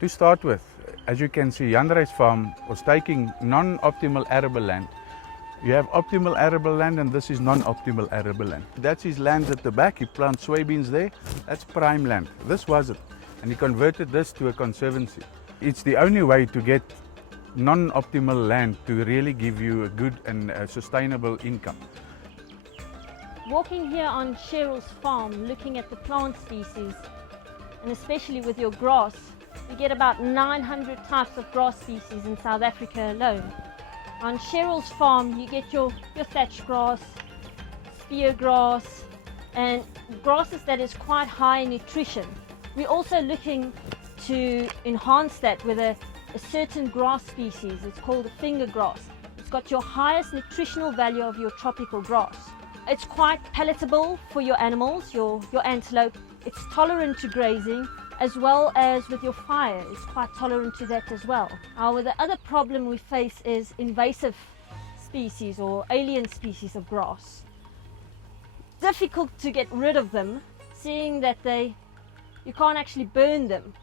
To start with, as you can see, Janre's farm was taking non-optimal arable land. You have optimal arable land and this is non-optimal arable land. That's his land at the back. He plants soybeans there. That's prime land. This wasn't. And he converted this to a conservancy. It's the only way to get non-optimal land to really give you a good and sustainable income. Walking here on Cheryl's farm, looking at the plant species, and especially with your grass, you get about 900 types of grass species in South Africa alone. On Cheryl's farm, you get your thatch grass, spear grass, and grasses that is quite high in nutrition. We're also looking to enhance that with a certain grass species. It's called a finger grass. It's got your highest nutritional value of your tropical grass. It's quite palatable for your animals, your antelope. It's tolerant to grazing, as well as with your fire. It's quite tolerant to that as well. However, the other problem we face is invasive species or alien species of grass. Difficult to get rid of them, seeing that you can't actually burn them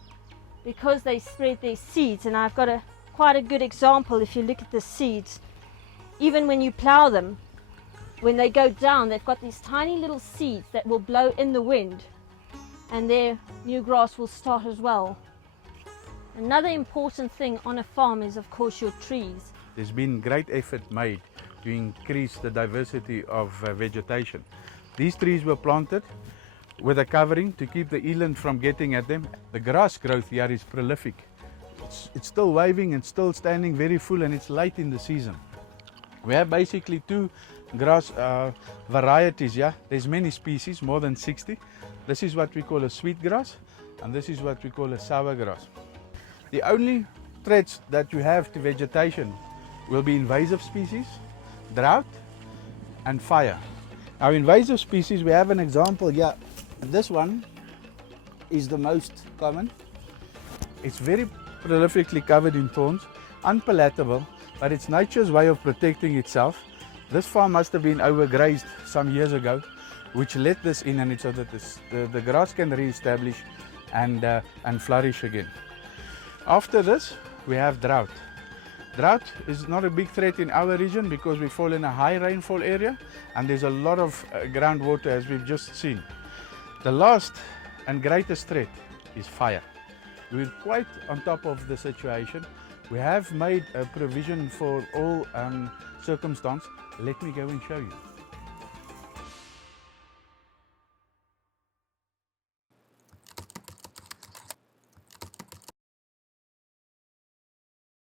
because they spread their seeds. And I've got quite a good example. If you look at the seeds, even when you plow them, when they go down, they've got these tiny little seeds that will blow in the wind, and their new grass will start as well. Another important thing on a farm is, of course, your trees. There's been great effort made to increase the diversity of vegetation. These trees were planted with a covering to keep the eland from getting at them. The grass growth here is prolific. It's still waving and still standing very full, and it's late in the season. We have basically two grass varieties here. There's many species, more than 60. This is what we call a sweet grass, and this is what we call a sour grass. The only threats that you have to vegetation will be invasive species, drought, and fire. Our invasive species, we have an example here. This one is the most common. It's very prolifically covered in thorns, unpalatable, but it's nature's way of protecting itself. This farm must have been overgrazed some years ago, which let this in, and so that the grass can re-establish and flourish again. After this, we have drought. Drought is not a big threat in our region because we fall in a high rainfall area and there's a lot of groundwater, as we've just seen. The last and greatest threat is fire. We're quite on top of the situation. We have made a provision for all circumstance. Let me go and show you.